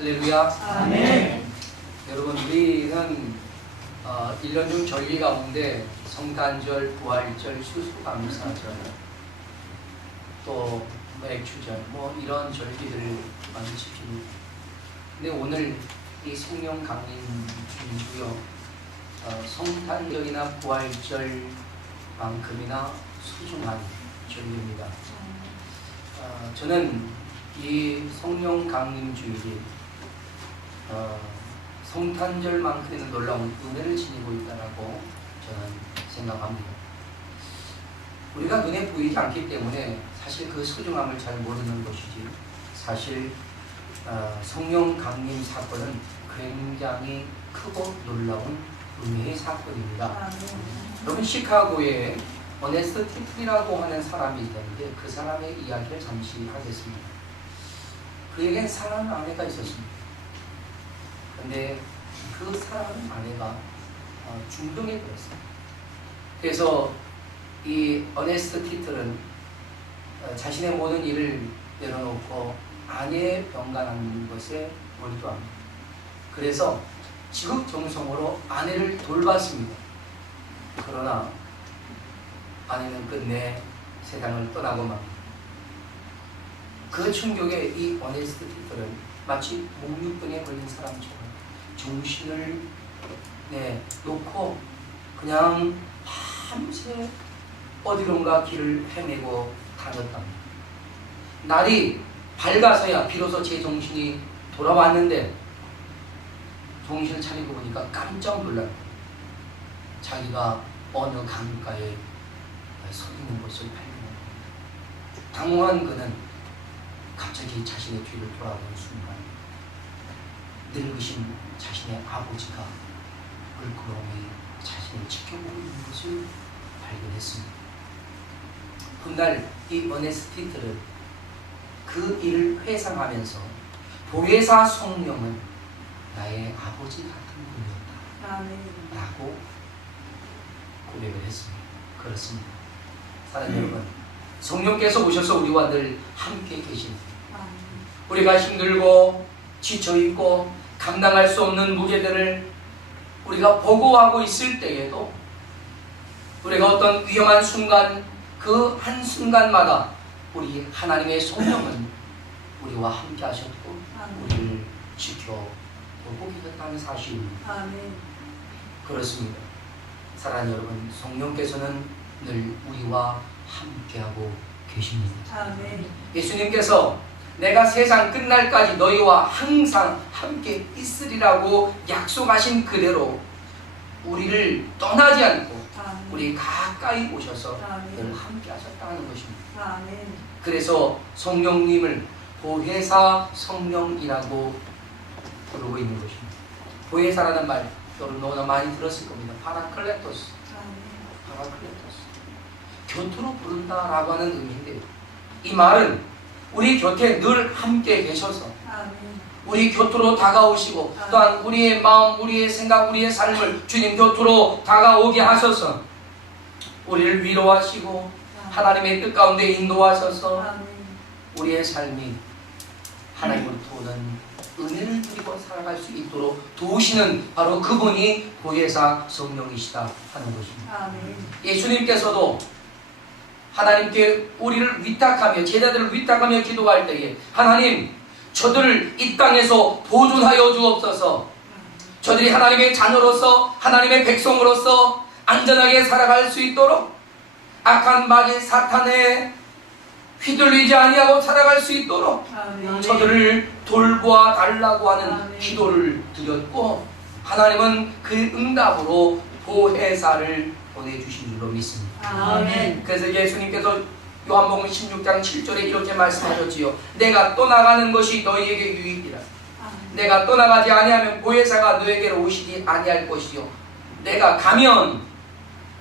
할렐루야. 아멘. 여러분, 우리는 1년 중 절기 가운데 성탄절, 부활절, 수수감사절, 또 맥주절, 이런 절기들을 많이 지킵니다. 근데 오늘 이 성령 강림 주여 성탄절이나 부활절만큼이나 소중한 절기입니다. 저는 이 성령 강림 주일이 성탄절만큼이나 놀라운 은혜를 지니고 있다고 저는 생각합니다. 우리가 눈에 보이지 않기 때문에 사실 그 소중함을 잘 모르는 것이지, 사실 성령 강림 사건은 굉장히 크고 놀라운 은혜의 사건입니다. 여러분, 시카고에 어네스트 티플이라고 하는 사람이 있는데 그 사람의 이야기를 잠시 하겠습니다. 그에겐 사랑하는 아내가 있었습니다. 근데 그 사랑하는 아내가 중동에 들었어요. 그래서 이 어네스트 티틀은 자신의 모든 일을 내려놓고 아내의 병간하는 것에 몰두합니다. 그래서 지극정성으로 아내를 돌봤습니다. 그러나 아내는 끝내 세상을 떠나고 맙니다. 그 충격에 이 어네스트 티틀은 마치 목류병에 걸린 사람처럼 정신을 놓고 그냥 밤새 어디론가 길을 헤매고 다녔답니다. 날이 밝아서야 비로소 제 정신이 돌아왔는데, 정신을 차리고 보니까 깜짝 놀랍니다. 자기가 어느 강가에 서 있는 것을 발견합니다. 당황한 그는 갑자기 자신의 뒤를 돌아보는 순간 늙으신 자신의 아버지가 물끄러미 자신을 지켜보고 있는 것을 발견했습니다. 훗날 이 어네스티트는 그 일을 회상하면서 보혜사 성령은 나의 아버지 같은 분이었다 라고 고백을 했습니다. 그렇습니다. 사랑하는 여러분, 성령께서 오셔서 우리와 늘 함께 계십니다. 우리가 힘들고 지쳐있고 감당할 수 없는 무게들을 우리가 보고하고 있을 때에도, 우리가 어떤 위험한 순간, 그 한순간마다 우리 하나님의 성령은 우리와 함께 하셨고 우리를 지켜보고 계셨다는 사실입니다. 그렇습니다. 사랑하는 여러분, 성령께서는 늘 우리와 함께하고 계십니다. 예수님께서 내가 세상 끝날까지 너희와 항상 함께 있으리라고 약속하신 그대로 우리를 떠나지 않고 우리 가까이 오셔서 늘 함께 하셨다는 것입니다. 그래서 성령님을 보혜사 성령이라고 부르고 있는 것입니다. 보혜사라는 말 여러분 너무나 많이 들었을 겁니다. 파라클레토스. 곁으로 부른다라고 하는 의미인데, 이 말은 우리 곁에 늘 함께 계셔서 우리 곁으로 다가오시고, 또한 우리의 마음, 우리의 생각, 우리의 삶을 주님 곁으로 다가오게 하셔서 우리를 위로하시고 하나님의 뜻 가운데 인도하셔서 우리의 삶이 하나님으로부터 오는 은혜를 드리고 살아갈 수 있도록 도우시는 바로 그분이 보혜사 성령이시다 하는 것입니다. 예수님께서도 하나님께 우리를 위탁하며, 제자들을 위탁하며 기도할 때에 하나님, 저들을 이 땅에서 보존하여 주옵소서. 저들이 하나님의 자녀로서, 하나님의 백성으로서 안전하게 살아갈 수 있도록, 악한 마귀 사탄에 휘둘리지 아니하고 살아갈 수 있도록 저들을 돌보아 달라고 하는 기도를 드렸고, 하나님은 그 응답으로 보혜사를 보내주신 줄로 믿습니다. 그래서 예수님께서 요한복음 16장 7절에 이렇게 말씀하셨지요. 내가 떠나가는 것이 너희에게 유익이라. 내가 떠나가지 아니하면 보혜사가 너희에게로 오시지 아니할 것이요, 내가 가면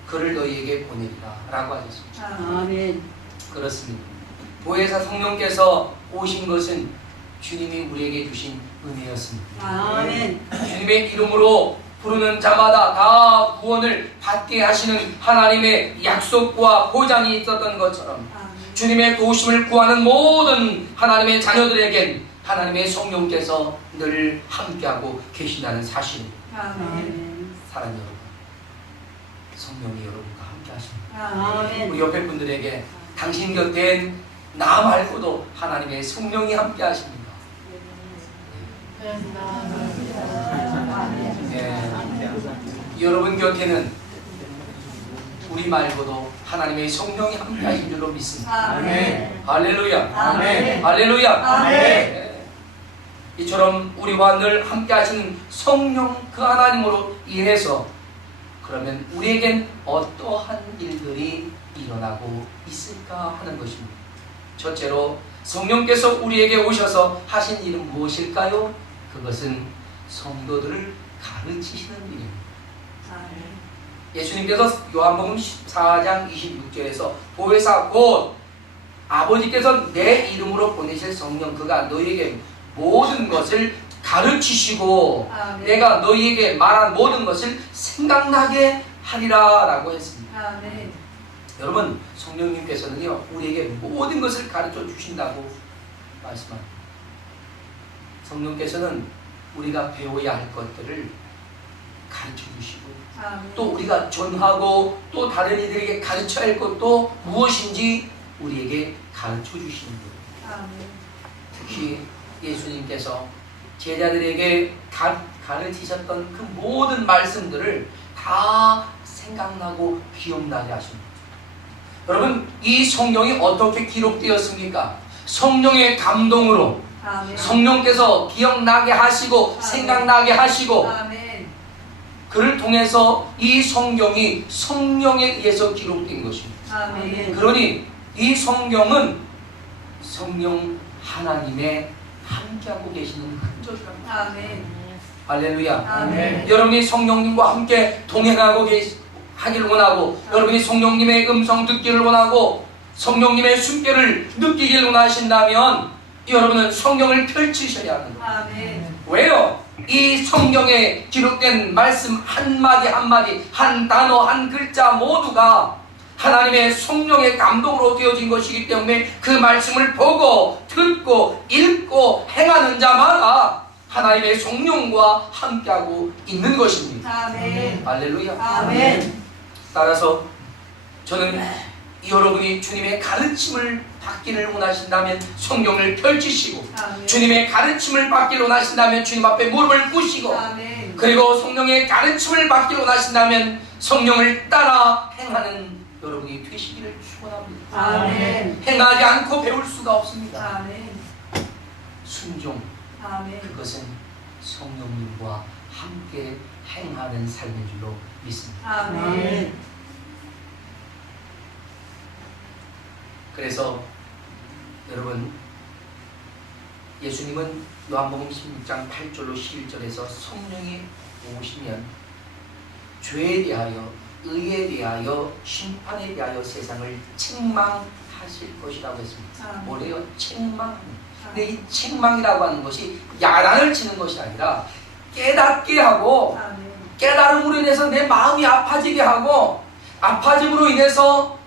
그를 너희에게 보내리라 라고 하셨습니다. 그렇습니다. 보혜사 성령께서 오신 것은 주님이 우리에게 주신 은혜였습니다. 주님의 이름으로 부르는 자마다 다 구원을 받게 하시는 하나님의 약속과 보장이 있었던 것처럼, 주님의 도우심을 구하는 모든 하나님의 자녀들에겐 하나님의 성령께서 늘 함께하고 계신다는 사실입니다. 아멘. 사랑하는 여러분, 성령이 여러분과 함께 하십니다. 아멘. 우리 옆에 분들에게 당신 곁엔 나 말고도 하나님의 성령이 함께 하십니다. 네. 여러분 곁에는 우리 말고도 하나님의 성령이 함께 하신 줄로 믿습니다. 아멘. 할렐루야. 아멘. 할렐루야. 아멘. 네. 이처럼 우리와 늘 함께 하시는 성령 그 하나님으로 인해서 그러면 우리에겐 어떠한 일들이 일어나고 있을까 하는 것입니다. 첫째로 성령께서 우리에게 오셔서 하신 일은 무엇일까요? 그것은 성도들을 가르치시는 일입니다. 예수님께서 요한복음 14장 26절에서 보혜사 곧 아버지께서 내 이름으로 보내실 성령 그가 너희에게 모든 것을 가르치시고 아멘. 내가 너희에게 말한 모든 것을 생각나게 하리라 라고 했습니다. 아멘. 여러분, 성령님께서는요 우리에게 모든 것을 가르쳐 주신다고 말씀합니다. 성령께서는 우리가 배워야 할 것들을 가르쳐 주시고 아멘. 또 우리가 전하고 또 다른 이들에게 가르쳐야 할 것도 무엇인지 우리에게 가르쳐 주시는 거예요. 아멘. 특히 예수님께서 제자들에게 가르치셨던 그 모든 말씀들을 다 생각나고 기억나게 하십니다. 여러분, 이 성경이 어떻게 기록되었습니까? 성령의 감동으로 아멘. 성령께서 기억나게 하시고 아멘. 생각나게 하시고 아멘. 그를 통해서 이 성경이 성령에 의해서 기록된 것입니다. 아멘. 그러니 이 성경은 성령 하나님의 함께하고 계시는 흔적이랍니다. 아멘. 할렐루야. 아멘. 여러분이 성령님과 함께 동행하고 하기를 원하고 여러분이 성령님의 음성 듣기를 원하고 성령님의 숨결을 느끼기를 원하신다면 여러분은 성경을 펼치셔야 하는 거예요. 아멘. 왜요? 이 성경에 기록된 말씀 한마디 한마디 한 단어 한 글자 모두가 하나님의 성령의 감동으로 되어진 것이기 때문에 그 말씀을 보고 듣고 읽고 행하는 자마다 하나님의 성령과 함께하고 있는 것입니다. 아멘. 할렐루야. 아멘. 따라서 저는 여러분이 주님의 가르침을 받기를 원하신다면 성경을 펼치시고 아멘. 주님의 가르침을 받기를 원하신다면 주님 앞에 무릎을 꿇으시고 아멘. 그리고 성령의 가르침을 받기를 원하신다면 성령을 따라 행하는 여러분이 되시기를 축원합니다. 아멘. 행하지 않고 배울 수가 없습니다. 아멘. 순종, 아멘. 그것은 성령님과 함께 행하는 삶인 줄로 믿습니다. 아멘. 그래서 여러분, 예수님은 요한복음 16장 8절로 11절에서 성령이 오시면 죄에 대하여 의에 대하여 심판에 대하여 세상을 책망하실 것이라고 했습니다. 뭐래요? 책망합니다. 근데 이 책망이라고 하는 것이 야단을 치는 것이 아니라 깨닫게 하고 아멘. 깨달음으로 인해서 내 마음이 아파지게 하고 아파짐으로 인해서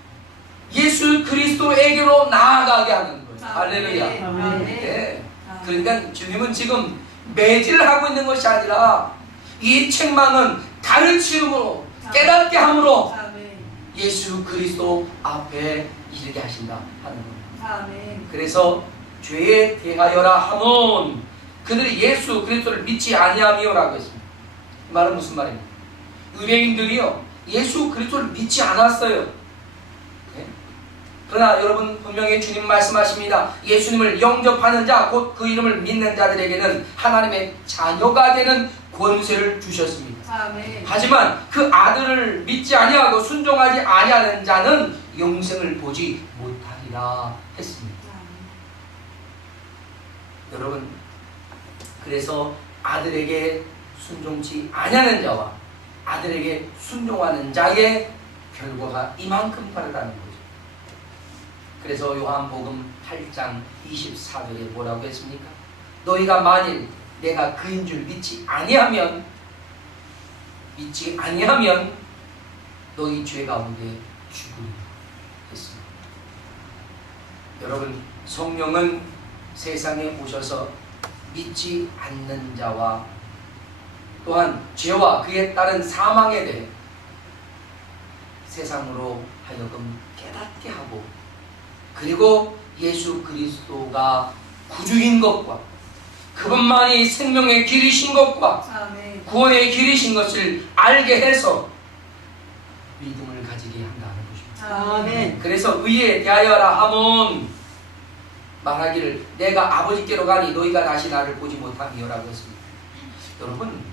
예수 그리스도에게로 나아가게 하는 거예요. 할렐루야. 아멘. 네. 그러니까 주님은 지금 매질을 하고 있는 것이 아니라 이 책망은 가르침으로 깨닫게 함으로 아멘. 예수 그리스도 앞에 이르게 하신다 하는 겁니다. 아멘. 그래서 죄에 대하여라 하면 그들이 예수 그리스도를 믿지 아니하며라고 했습니다. 이 말은 무슨 말입니까? 의뢰인들이요 예수 그리스도를 믿지 않았어요. 네? 그러나 여러분 분명히 주님 말씀하십니다. 예수님을 영접하는 자 곧 그 이름을 믿는 자들에게는 하나님의 자녀가 되는 권세를 주셨습니다. 아멘. 하지만 그 아들을 믿지 아니하고 순종하지 아니하는 자는 영생을 보지 못하리라 했습니다. 여러분, 그래서 아들에게 순종치 아니하는 자와 아들에게 순종하는 자의 결과가 이만큼 다르다는 거죠. 그래서 요한복음 8장 24절에 뭐라고 했습니까? 너희가 만일 내가 그인 줄 믿지 아니하면 너희 죄 가운데 죽으리라 했습니다. 여러분, 성령은 세상에 오셔서 믿지 않는 자와 또한 죄와 그에 따른 사망에 대해 세상으로 하여금 깨닫게 하고, 그리고 예수 그리스도가 구주인 것과 그분만이 생명의 길이신 것과 아멘. 구원의 길이신 것을 알게 해서 믿음을 가지게 한다는 것입니다. 아멘. 그래서 의에 대하여라 하면 말하기를 내가 아버지께로 가니 너희가 다시 나를 보지 못하니라고 했습니다. 여러분,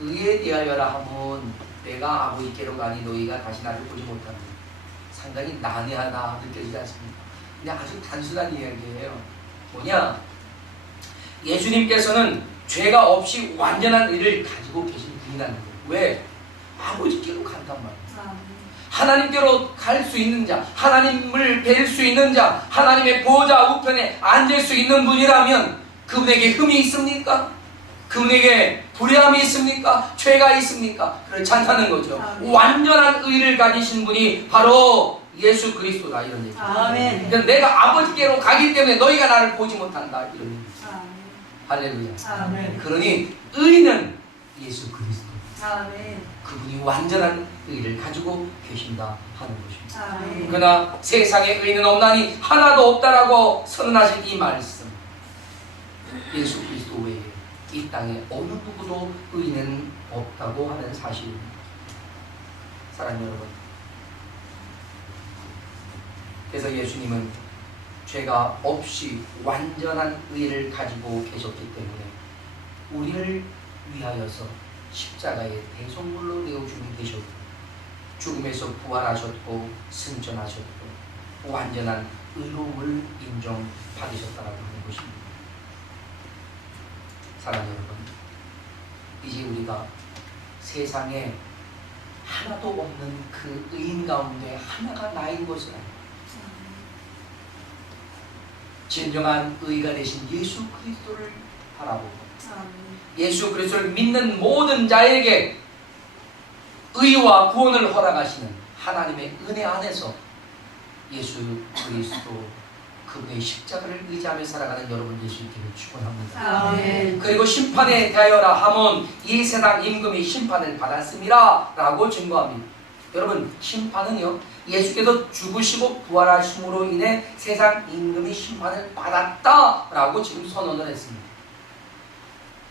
의에 대하여라 하면 내가 아버지께로 가니 너희가 다시 나를 보지 못하니 상당히 난해하다 느껴지지 않습니까? 근데 아주 단순한 이야기예요. 뭐냐? 예수님께서는 죄가 없이 완전한 의를 가지고 계신 분이라는 거예요. 왜? 아버지께로 간단 말이에요. 하나님께로 갈 수 있는 자, 하나님을 뵐 수 있는 자, 하나님의 보좌 우편에 앉을 수 있는 분이라면 그분에게 흠이 있습니까? 그분에게 불의함이 있습니까? 죄가 있습니까? 그렇지 않다는 거죠. 완전한 의를 가지신 분이 바로 예수 그리스도다, 이런 얘기죠. 아멘. 그러니까 내가 아버지께로 가기 때문에 너희가 나를 보지 못한다, 이런 얘기죠. 아멘. 할렐루야. 아멘. 그러니 의는 예수 그리스도, 아멘. 그분이 완전한 의를 가지고 계신다 하는 것입니다. 아멘. 그러나 세상에 의는 없나니 하나도 없다라고 선언하신 이 말씀, 예수 그리스도 외에 이 땅에 어느 누구도 의는 없다고 하는 사실입니다. 사랑하는 여러분, 그래서 예수님은 죄가 없이 완전한 의를 가지고 계셨기 때문에 우리를 위하여서 십자가의 대속물로 내어주는 되셨고, 죽음에서 부활하셨고 승천하셨고 완전한 의로움을 인정받으셨다고 하는 것입니다. 사랑하는 여러분, 이제 우리가 세상에 하나도 없는 그 의인 가운데 하나가 나인 것을 알고 진정한 의가 되신 예수 그리스도를 바라보고 예수 그리스도를 믿는 모든 자에게 의와 구원을 허락하시는 하나님의 은혜 안에서 예수 그리스도 그분의 십자가를 의지하며 살아가는 여러분 될 수 있기를 축원합니다. 아멘. 그리고 심판에 대하여라 하면 이 세상 임금이 심판을 받았음이라 라고 증거합니다. 여러분, 심판은요, 예수께서 죽으시고 부활하심으로 인해 세상 임금이 심판을 받았다 라고 지금 선언을 했습니다.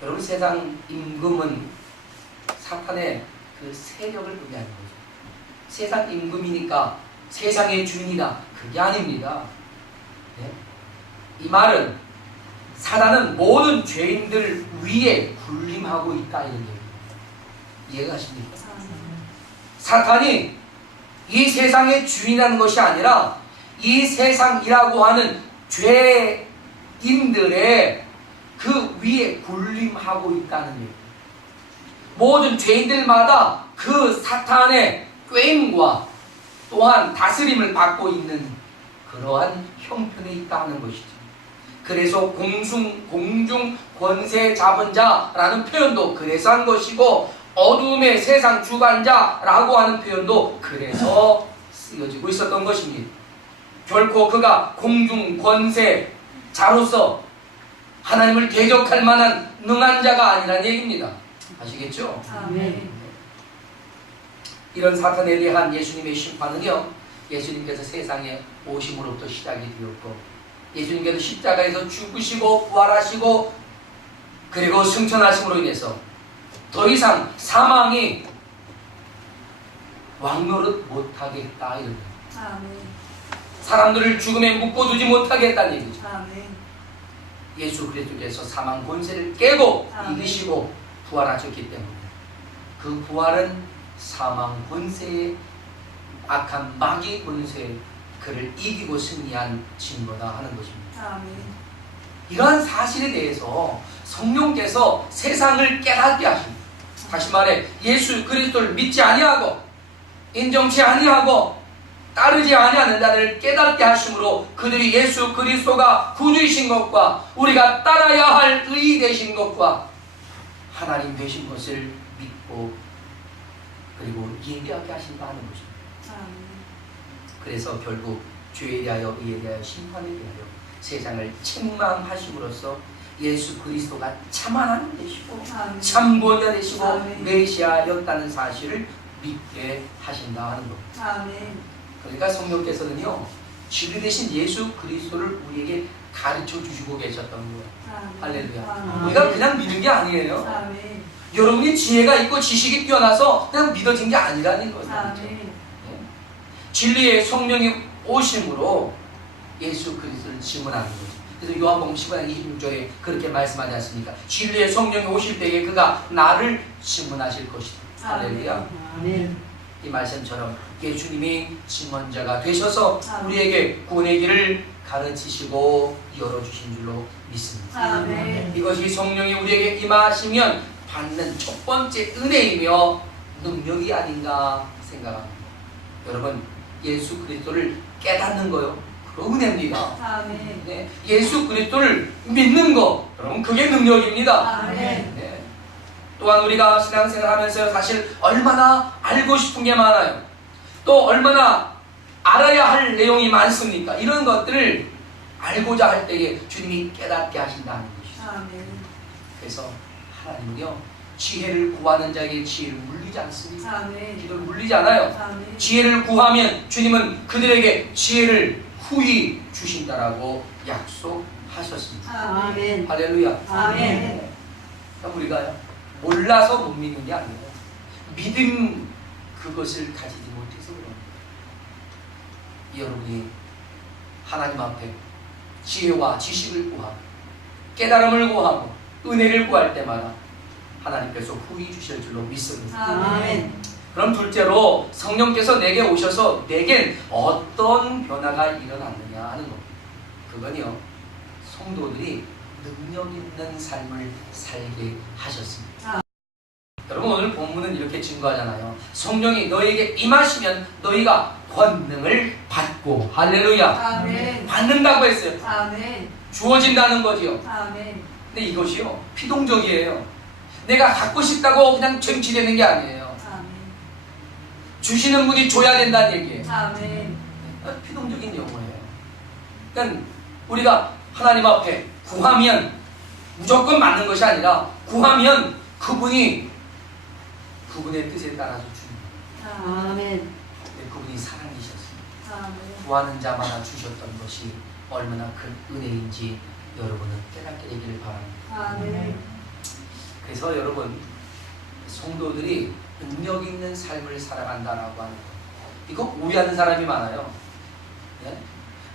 여러분, 세상 임금은 사탄의 그 세력을 의미하는 거죠. 세상 임금이니까 세상의 주인이다, 그게 아닙니다. 네? 이 말은 사단은 모든 죄인들 위에 군림하고 있다, 이런 얘기입니다. 이해가 가십니까? 사탄이 이 세상의 주인이라는 것이 아니라 이 세상이라고 하는 죄인들의 그 위에 군림하고 있다는 얘기입니다. 모든 죄인들마다 그 사탄의 꾀임과 또한 다스림을 받고 있는 그러한 형편에 있다는 것이죠. 그래서 공중 권세 잡은 자라는 표현도 그래서 한 것이고, 어둠의 세상 주관자라고 하는 표현도 그래서 쓰여지고 있었던 것입니다. 결코 그가 공중 권세자로서 하나님을 대적할 만한 능한 자가 아니라는 얘기입니다. 아시겠죠? 아멘. 이런 사탄에 대한 예수님의 심판은요, 예수님께서 세상에 오심으로부터 시작이 되었고, 예수님께서 십자가에서 죽으시고 부활하시고 그리고 승천하심으로 인해서 더 이상 사망이 왕노릇 못하겠다, 이런 거예요. 아멘. 사람들을 죽음에 묶어두지 못하겠다는 얘기죠. 아멘. 예수 그리스도께서 사망 권세를 깨고 아멘. 이기시고 부활하셨기 때문에 그 부활은 사망 권세의 악한 마귀 권세에 그를 이기고 승리한 증거다 하는 것입니다. 아멘. 이러한 사실에 대해서 성령께서 세상을 깨닫게 하십니다. 다시 말해, 예수 그리스도를 믿지 아니하고 인정치 아니하고 따르지 아니하는 자들을 깨닫게 하심으로 그들이 예수 그리스도가 구주이신 것과 우리가 따라야 할 의의 되신 것과 하나님 되신 것을 믿고 그리고 예비하게 하신다는 것입니다. 아멘. 그래서 결국 죄에 대하여 의에 대하여 심판에 대하여 세상을 책망하심으로써 예수 그리스도가 참 하나님 되시고 아멘. 참 구원자 되시고 아멘. 메시아였다는 사실을 믿게 하신다 하는 겁니다. 아멘. 그러니까 성령께서는요, 진리 되신 예수 그리스도를 우리에게 가르쳐 주시고 계셨던 거예요. 아멘. 할렐루야. 아멘. 우리가 그냥 믿는 게 아니에요. 아멘. 여러분이 지혜가 있고 지식이 뛰어나서 그냥 믿어진 게 아니라는 거죠. 아멘. 진리의 성령이 오심으로 예수 그리스도를 증언하는 거죠. 그래서 요한복음 15장 26절에 그렇게 말씀하지 않습니까? 진리의 성령이 오실 때에 그가 나를 증언하실 것이다. 할렐루야. 아멘. 이 말씀처럼 예수님이 증언자가 되셔서 아멘. 우리에게 구원의 길을 가르치시고 열어주신 줄로 믿습니다. 아멘. 이것이 성령이 우리에게 임하시면 받는 첫 번째 은혜이며 능력이 아닌가 생각합니다. 여러분, 예수 그리스도를 깨닫는 거요, 그거 은혜입니다. 아멘. 네, 예수 그리스도를 믿는 거, 여러분, 그게 능력입니다. 아멘. 네. 또한 우리가 신앙생활하면서 사실 얼마나 알고 싶은 게 많아요. 또 얼마나 알아야 할 내용이 많습니까? 이런 것들을 알고자 할 때에 주님이 깨닫게 하신다는 것이죠. 아멘. 그래서 하나님은요, 지혜를 구하는 자에게 지혜를 물리지 않습니다. 아멘. 기도를 물리지 않아요. 아멘. 지혜를 구하면 주님은 그들에게 지혜를 후히 주신다라고 약속하셨습니다. 아멘. 할렐루야. 아멘. 네. 그럼 우리가 몰라서 못 믿는 게 아니에요. 믿음 그것을 가지지 못해서 그럽니다. 여러분이 하나님 앞에 지혜와 지식을 구하고 깨달음을 구하고 은혜를 구할 때마다 하나님께서 후히 주실 줄로 믿습니다. 아멘. 그럼 둘째로 성령께서 내게 오셔서 내겐 어떤 변화가 일어났느냐 하는 겁니다. 그건요, 성도들이 능력 있는 삶을 살게 하셨습니다. 여러분, 오늘 본문은 이렇게 증거하잖아요. 성령이 너에게 임하시면 너희가 권능을 받고, 할렐루야. 아멘. 받는다고 했어요. 아멘. 주어진다는 거지요. 아멘. 근데 이것이요, 피동적이에요. 내가 갖고 싶다고 그냥 쟁취되는 게 아니에요. 아멘. 주시는 분이 줘야 된다는 얘기예요. 아멘. 피동적인 용어예요. 그러니까 우리가 하나님 앞에 구하면 무조건 맞는 것이 아니라 구하면 그분이 그분의 뜻에 따라서 줍니다. 아멘. 그분이 사랑이셨습니다. 아멘. 구하는 자마다 주셨던 것이 얼마나 큰 은혜인지 여러분은 깨닫게 되기를 바랍니다. 아멘. 그래서 여러분, 성도들이 능력 있는 삶을 살아간다라고 하는 것, 이거 오해하는 사람이 많아요. 네?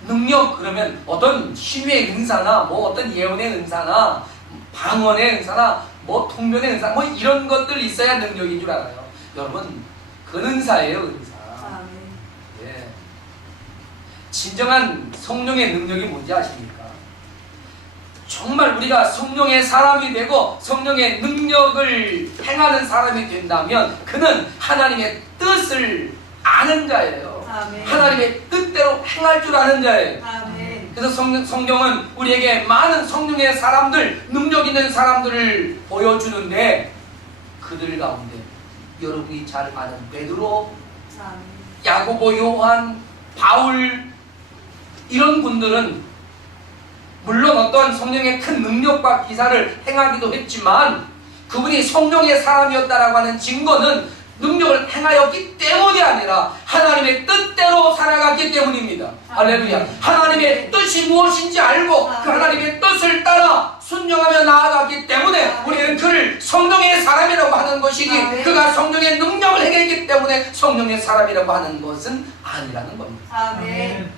능력 그러면 어떤 신유의 은사나 뭐 어떤 예언의 은사나 방언의 은사나 뭐 통변의 은사 뭐 이런 것들 있어야 능력인 줄 알아요. 여러분, 그 은사예요, 은사. 아멘. 예. 진정한 성령의 능력이 뭔지 아십니까? 정말 우리가 성령의 사람이 되고 성령의 능력을 행하는 사람이 된다면 그는 하나님의 뜻을 아는 자예요. 아멘. 하나님의 뜻대로 행할 줄 아는 자예요. 아멘. 그래서 성경은 우리에게 많은 성령의 사람들, 능력 있는 사람들을 보여주는데 그들 가운데 여러분이 잘 아는 베드로, 아멘. 야고보, 요한, 바울 이런 분들은 물론 어떤 성령의 큰 능력과 기사를 행하기도 했지만 그분이 성령의 사람이었다라고 하는 증거는 능력을 행하였기 때문이 아니라 하나님의 뜻대로 살아갔기 때문입니다. 할렐루야. 하나님의 뜻이 무엇인지 알고 그 하나님의 뜻을 따라 순종하며 나아갔기 때문에 우리는 그를 성령의 사람이라고 하는 것이지 그가 성령의 능력을 행했기 때문에 성령의 사람이라고 하는 것은 아니라는 겁니다. 아멘.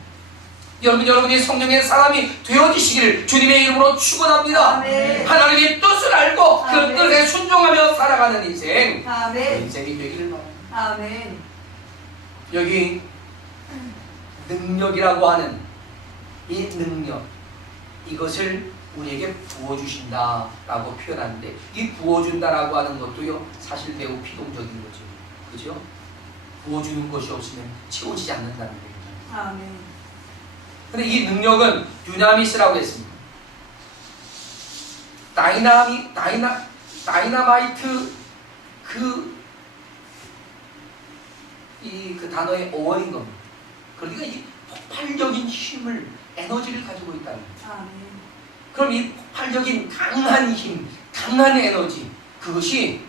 여러분이 성령의 사람이 되어지시기를 주님의 이름으로 축원합니다. 아멘. 하나님의 뜻을 알고 그 아멘. 뜻에 순종하며 살아가는 인생, 그 아멘. 인생이 되기를 바랍니다. 아멘. 여기 능력이라고 하는 이 능력, 이것을 우리에게 부어주신다라고 표현하는데 이 부어준다라고 하는 것도요 사실 매우 피동적인 거죠. 그죠? 부어주는 것이 없으면 채워지지 않는다는 얘기죠. 아멘. 근데 이 능력은 유나미스라고 했습니다. 다이나마이트 그 단어의 어원인 겁니다. 그러니까 이 폭발적인 힘을, 에너지를 가지고 있다는 거죠. 아멘. 그럼 이 폭발적인 강한 힘, 강한 에너지, 그것이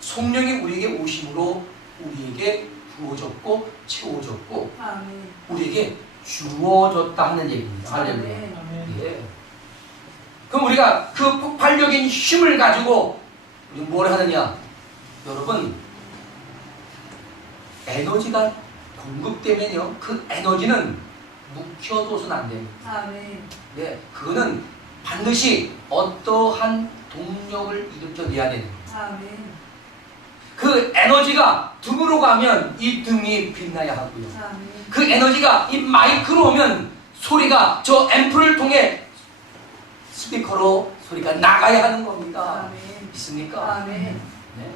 성령이 우리에게 오심으로 우리에게 부어졌고 채워졌고 아멘. 우리에게 주어졌다 하는 얘기입니다. 할렐루야. 아멘. 예. 그럼 우리가 그 폭발적인 힘을 가지고 우리 뭘 하느냐? 여러분, 에너지가 공급되면요, 그 에너지는 묵혀둬서는 안 됩니다. 아멘. 예, 그거는 반드시 어떠한 동력을 일으켜내야 되는 거예요. 아멘. 그 에너지가 등으로 가면 이 등이 빛나야 하고요. 아멘. 그 에너지가 이 마이크로 오면 소리가 저 앰프를 통해 스피커로 소리가 나가야 하는 겁니다. 아멘. 있습니까? 아멘. 네.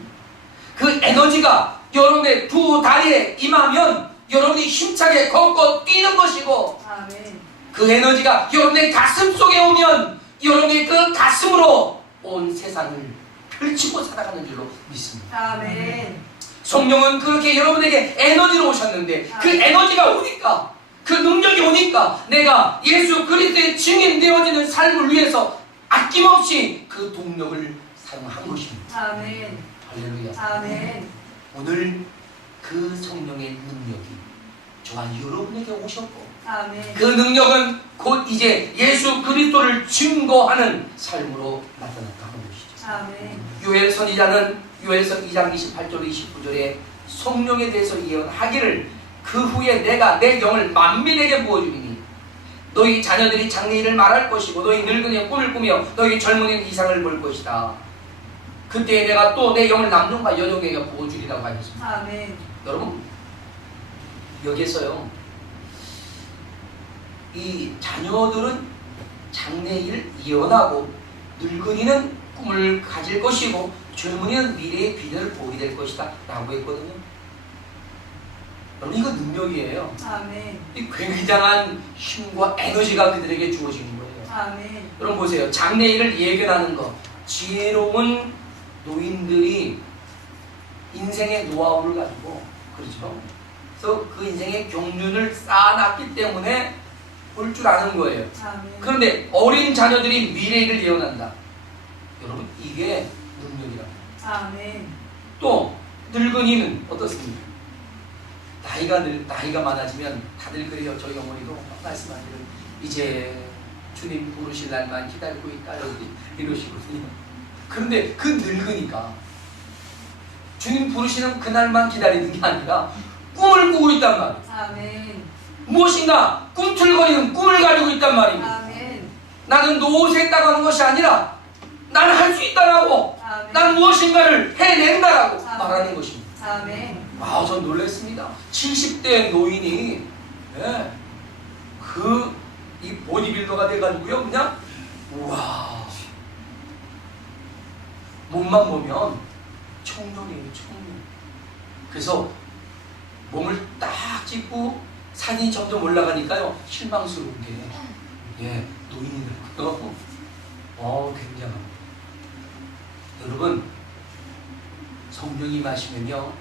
그 에너지가 여러분의 두 다리에 임하면 여러분이 힘차게 걷고 뛰는 것이고 아멘. 그 에너지가 여러분의 가슴 속에 오면 여러분의 그 가슴으로 온 세상을 펼치고 살아가는 줄로 믿습니다. 아멘. 성령은 그렇게 여러분에게 에너지로 오셨는데 그 에너지가 오니까 그 능력이 오니까 내가 예수 그리스도의 증인 되어지는 삶을 위해서 아낌없이 그 동력을 사용한 것입니다. 아멘. 할렐루야. 아멘. 오늘 그 성령의 능력이 저와 여러분에게 오셨고 아멘. 그 능력은 곧 이제 예수 그리스도를 증거하는 삶으로 나타났다 하는 것이죠. 아멘. 요엘 선지자는 요엘서 2장 28절 29절에 성령에 대해서 예언하기를 그 후에 내가 내 영을 만민에게 부어주리니 너희 자녀들이 장래일을 말할 것이고 너희 늙은이의 꿈을 꾸며 너희 젊은이는 이상을 볼 것이다. 그때 내가 또 내 영을 남녀와 여종에게 부어주리라고 하셨습니다. 아멘. 여러분, 여기에서요, 이 자녀들은 장래일 예언하고 늙은이는 꿈을 가질 것이고 젊은이는 미래의 비전을 보게 될 것이다 라고 했거든요. 여러분, 이거 능력이에요. 아멘. 이 굉장한 힘과 에너지가 그들에게 주어진 거예요. 아멘. 여러분 보세요. 장래일을 예견하는 것, 지혜로운 노인들이 인생의 노하우를 가지고, 그렇죠? 그래서 그 인생의 경륜을 쌓아놨기 때문에 볼 줄 아는 거예요. 아멘. 그런데 어린 자녀들이 미래를 예언한다. 여러분, 이게 능력이랍니다. 아멘. 또 늙은이는 어떻습니까? 나이가 많아지면 다들 그래요. 저희 어머니도 말씀하시는 이제 주님 부르실 날만 기다리고 있다 이러시거든요. 그런데 그 늙으니까 주님 부르시는 그날만 기다리는 게 아니라 꿈을 꾸고 있단 말이에요. 아멘. 무엇인가 꿈틀거리는 꿈을 가지고 있단 말입니다. 아멘. 나는 노릇에 있다고 하는 것이 아니라 나는 할 수 있다라고, 아멘. 난 무엇인가를 해낸다라고 아멘. 말하는 것입니다. 아멘. 아, 전 놀랐습니다. 70대 노인이 이 보디빌더가 돼가지고요, 그냥 우와, 몸만 보면 청년이에요, 청년. 그래서 몸을 딱 짚고 산이 점점 올라가니까요, 실망스러운 게 노인이더라고요. 굉장합니다. 여러분, 성령이 임하시면요,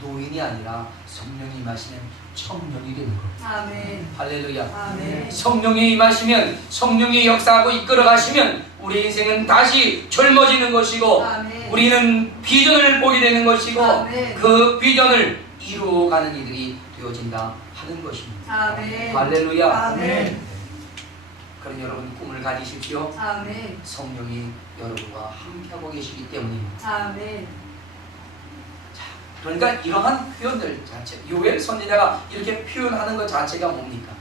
노인이 아니라 성령이 임하시면 청년이 되는 겁니다. 아멘. 할렐루야. 아멘. 성령이 임하시면, 성령이 역사하고 이끌어 가시면 우리 인생은 다시 젊어지는 것이고, 아멘. 우리는 비전을 보게 되는 것이고, 아멘. 그 비전을 이루어가는 이들이 되어진다 하는 것입니다. 아멘. 할렐루야. 아멘. 그럼 여러분, 꿈을 가지십시오. 아멘. 성령이 여러분과 함께하고 계시기 때문입니다. 아멘. 그러니까 이러한 표현들 자체, 요엘 선지자가 이렇게 표현하는 것 자체가 뭡니까?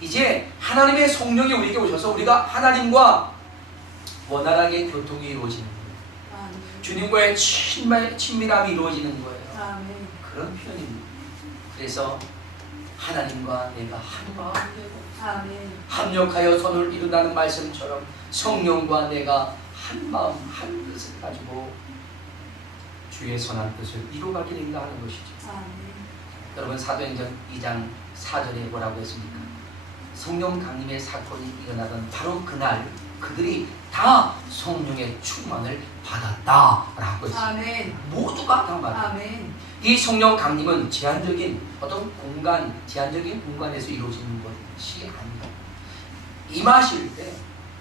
이제 하나님의 성령이 우리에게 오셔서 우리가 하나님과 원활하게 교통이 이루어지는 거예요. 아멘. 주님과의 친밀함이 이루어지는 거예요. 아멘. 그런 표현입니다. 그래서 하나님과 내가 한 마음 되고 아멘. 합력하여 선을 이룬다는 말씀처럼 성령과 내가 한 마음 한 뜻을 가지고 주의 선한 뜻을 이루어가게 된다 하는 것이죠. 아멘. 여러분, 사도행전 2장 4절에 뭐라고 했습니까? 성령 강림의 사건이 일어나던 바로 그날 그들이 다 성령의 충만을 받았다라고 했습니다. 아멘. 모두가 다 받았다. 아멘. 이 성령 강림은 제한적인 어떤 제한적인 공간에서 이루어지는 것이 아니다. 임하실 때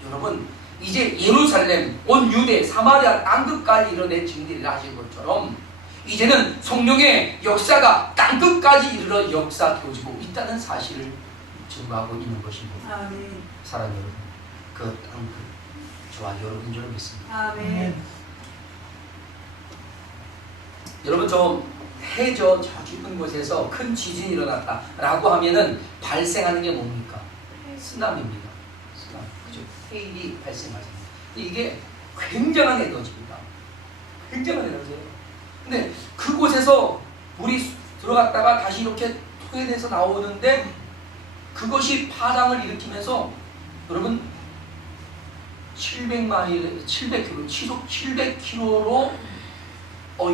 여러분, 이제 예루살렘, 온 유대, 사마리아 땅끝까지 이뤄내 증리를 하신 것처럼 이제는 성령의 역사가 땅끝까지 이르러 역사되어지고 있다는 사실을 증거하고 있는 것입니다. 아멘. 사랑 여러분, 그 땅끝 저와 여러분 줄 믿습니다. 아멘. 여러분, 좀 해저 저 깊은 곳에서 큰 지진이 일어났다라고 하면은 발생하는 게 뭡니까? 쓰나미입니다. 쓰나미, 그죠? 해일이 발생하잖아요. 이게 굉장한 에너지입니다. 굉장한 에너지예요. 근데 그곳에서 물이 들어갔다가 다시 이렇게 토해내서 나오는데 그것이 파장을 일으키면서 여러분 700마일, 700km, 시속 700km로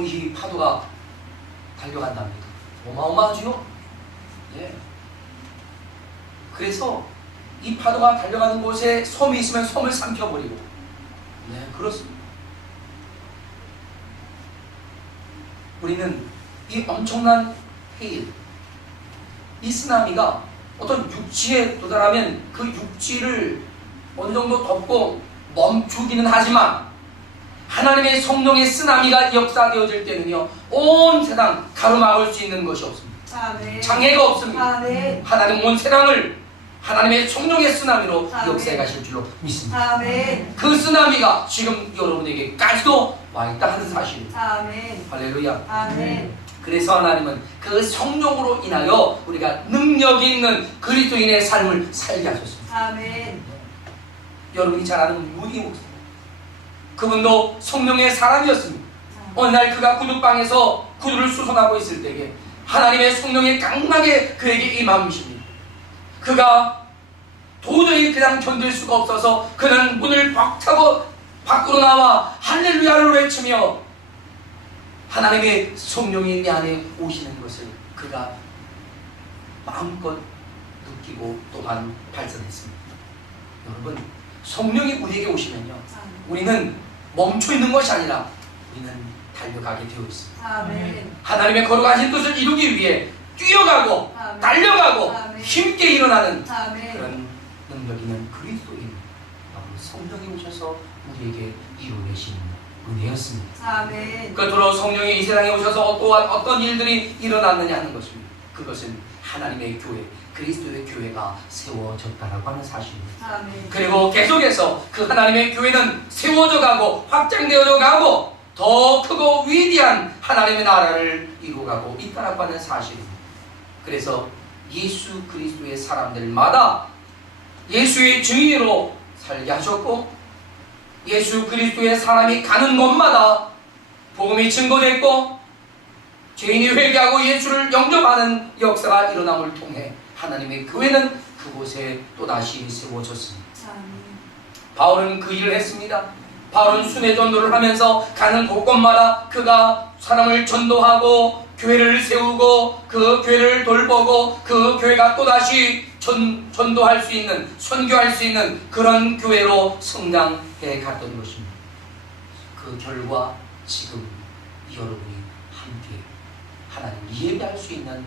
이 파도가 달려간답니다. 어마어마하죠? 예. 그래서 이 파도가 달려가는 곳에 섬이 있으면 섬을 삼켜버리고, 네, 그렇습니다. 우리는 이 엄청난 해일, 이 쓰나미가 어떤 육지에 도달하면 그 육지를 어느 정도 덮고 멈추기는 하지만 하나님의 성령의 쓰나미가 역사되어질 때는요, 온 세상 가로막을 수 있는 것이 없습니다. 아멘. 장애가 없습니다. 아멘. 하나님 온 세상을 하나님의 성령의 쓰나미로 아멘. 역사해 가실 줄로 믿습니다. 아멘. 그 쓰나미가 지금 여러분에게까지도 와 있다 하는 사실입니다. 아멘. 할렐루야. 아멘. 그래서 하나님은 그 성령으로 인하여 우리가 능력 있는 그리스도인의 삶을 살게 하셨습니다. 아멘. 여러분이 잘 아는 무디 목사, 그분도 성령의 사람이었습니다. 어느 날 그가 구두방에서 구두를 수선하고 있을 때에 하나님의 성령이 강하게 그에게 임하십니다. 그가 도저히 그냥 견딜 수가 없어서 그는 문을 벅차고 밖으로 나와 할렐루야를 외치며 하나님의 성령이 내 안에 오시는 것을 그가 마음껏 느끼고 또한 발전했습니다. 여러분, 성령이 우리에게 오시면요, 우리는 멈춰 있는 것이 아니라 우리는 달려가게 되어 있습니다. 아멘. 하나님의 거룩하신 뜻을 이루기 위해 뛰어가고 아멘. 달려가고 아멘. 힘있게 일어나는 아멘. 그런 능력 있는 그리스도인 성령이 오셔서 우리에게 이루어내시는 은혜였습니다. 아멘. 끝으로 성령이 이 세상에 오셔서 또한 어떤 일들이 일어났느냐 하는 것입니다. 그것은 하나님의 교회, 그리스도의 교회가 세워졌다라고 하는 사실입니다. 아멘. 그리고 계속해서 그 하나님의 교회는 세워져 가고 확장되어져 가고 더 크고 위대한 하나님의 나라를 이루어가고 있다라고 하는 사실입니다. 그래서 예수 그리스도의 사람들마다 예수의 증인으로 살게 하셨고, 예수 그리스도의 사람이 가는 곳마다 복음이 증거됐고, 죄인이 회개하고 예수를 영접하는 역사가 일어남을 통해 하나님의 교회는 그곳에 또다시 세워졌습니다. 아멘. 바울은 그 일을 했습니다. 바울은 순회 전도를 하면서 가는 곳곳마다 그가 사람을 전도하고 교회를 세우고 그 교회를 돌보고 그 교회가 또다시 전도할 수 있는, 선교할 수 있는 그런 교회로 성장해 갔던 것입니다. 그 결과 지금 여러분이 함께 하나님을 예배할 수 있는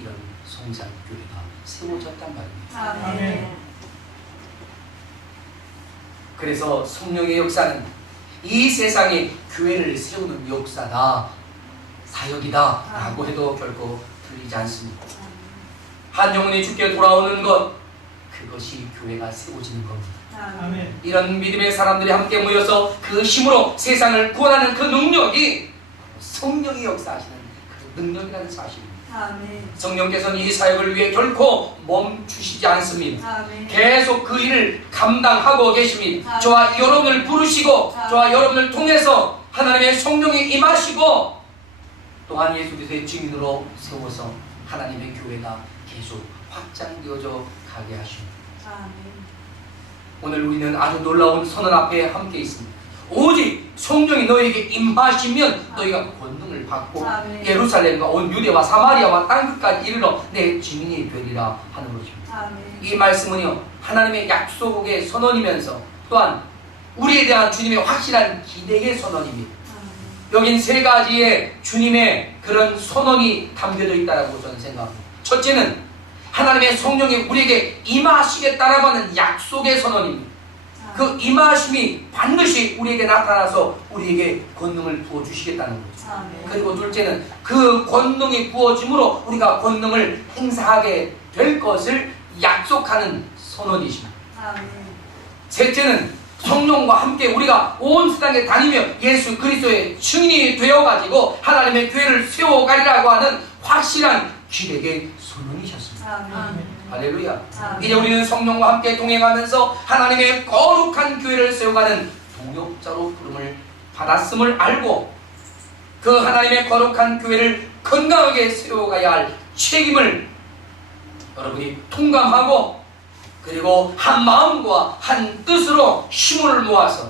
이런 성산교회가 세워졌단 말입니다. 아멘. 그래서 성령의 역사는 이 세상에 교회를 세우는 역사다, 사역이다 라고 해도 결코 틀리지 않습니다. 한 영혼이 주께 돌아오는 것, 그것이 교회가 세워지는 겁니다. 아멘. 이런 믿음의 사람들이 함께 모여서 그 힘으로 세상을 구원하는 그 능력이 성령이 역사하시는 그 능력이라는 사실입니다. 아멘. 성령께서는 이 사역을 위해 결코 멈추시지 않습니다. 아멘. 계속 그 일을 감당하고 계십니다. 아멘. 저와 여러분을 부르시고 아멘. 저와 여러분을 통해서 하나님의 성령이 임하시고 또한 예수 그리스도의 증인으로 세워서 하나님의 교회가 계속 확장되어져 가게 하십니다. 아멘. 오늘 우리는 아주 놀라운 선언 앞에 함께 있습니다. 오직 성령이 너에게 임하시면 너희가 권능을 받고 아멘. 예루살렘과 온 유대와 사마리아와 땅끝까지 이르러 내 증인이 되리라 하는 것입니다. 아멘. 이 말씀은요, 하나님의 약속의 선언이면서 또한 우리에 대한 주님의 확실한 기대의 선언입니다. 여긴 세 가지의 주님의 그런 선언이 담겨져 있다고 저는 생각합니다. 첫째는 하나님의 성령이 우리에게 임하시겠다라고 하는 약속의 선언입니다. 그 그 임하심이 반드시 우리에게 나타나서 우리에게 권능을 부어주시겠다는 거죠. 아멘. 그리고 둘째는 그 권능이 부어짐으로 우리가 권능을 행사하게 될 것을 약속하는 선언이십니다. 아멘. 셋째는 성령과 함께 우리가 온 세상에 다니며 예수 그리스도의 증인이 되어가지고 하나님의 교회를 세워가리라고 하는 확실한 기백의 선언이셨습니다. 아멘. 할렐루야. 아멘. 이제 우리는 성령과 함께 동행하면서 하나님의 거룩한 교회를 세워가는 동역자로 부름을 받았음을 알고 그 하나님의 거룩한 교회를 건강하게 세워가야 할 책임을 여러분이 통감하고 그리고 한 마음과 한 뜻으로 힘을 모아서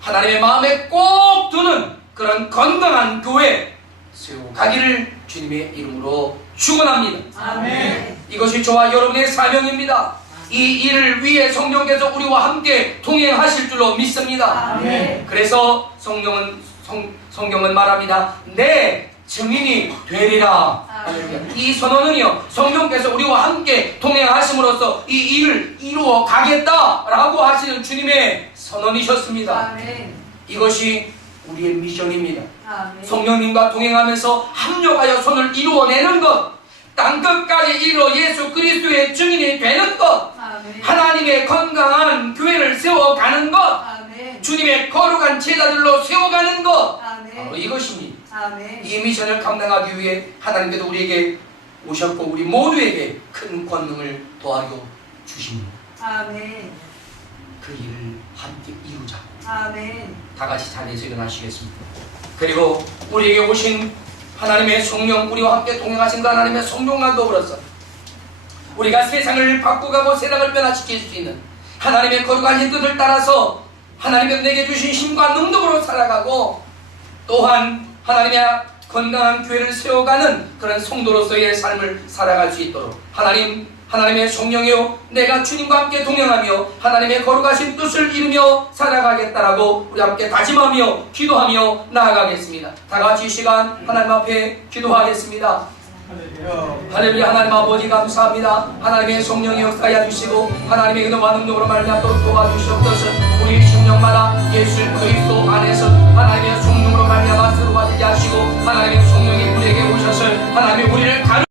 하나님의 마음에 꼭 드는 그런 건강한 교회 세워가기를 주님의 이름으로 축원합니다. 아멘. 이것이 저와 여러분의 사명입니다. 이 일을 위해 성령께서 우리와 함께 동행하실 줄로 믿습니다. 아멘. 그래서 성경은 말합니다. 내 증인이 되리라. 아멘. 이 선언은요, 성령께서 우리와 함께 동행하심으로써 이 일을 이루어 가겠다라고 하시는 주님의 선언이셨습니다. 아멘. 이것이 우리의 미션입니다. 아멘. 성령님과 동행하면서 합력하여 손을 이루어내는 것, 땅끝까지 이르러 예수 그리스도의 증인이 되는 것, 아멘. 하나님의 건강한 교회를 세워가는 것, 아멘. 주님의 거룩한 제자들로 세워가는 것, 아멘. 바로 이것입니다. 아멘. 이 미션을 감당하기 위해 하나님께서 우리에게 오셨고 우리 모두에게 큰 권능을 더하여 주십니다. 아멘. 그 일을 함께 이루자고 아멘. 다 같이 자리에서 일어나시겠습니다. 그리고 우리에게 오신 하나님의 성령, 우리와 함께 동행하신 그 하나님의 성령과 더불어서 우리가 세상을 바꾸고 세상을 변화시킬 수 있는 하나님의 거룩한 뜻을 따라서 하나님의 내게 주신 힘과 능력으로 살아가고 또한 하나님의 건강한 교회를 세워가는 그런 성도로서의 삶을 살아갈 수 있도록 하나님의 성령이요 내가 주님과 함께 동행하며 하나님의 거룩하신 뜻을 이루며 살아가겠다라고 우리 함께 다짐하며 기도하며 나아가겠습니다. 다 같이 이 시간 하나님 앞에 기도하겠습니다. 할렐루야. 하나님 아버지 감사합니다. 하나님의 성령의 역사하여 주시고 하나님의 은혜와 능력으로 말미암도록 도와주시옵소서. 우리 심령마다 예수 그리스도 안에서 하나님의 성령으로 말미암아 새로워지게 하시고 하나님의 성령이 우리에게 오셔서 하나님의 우리를 가르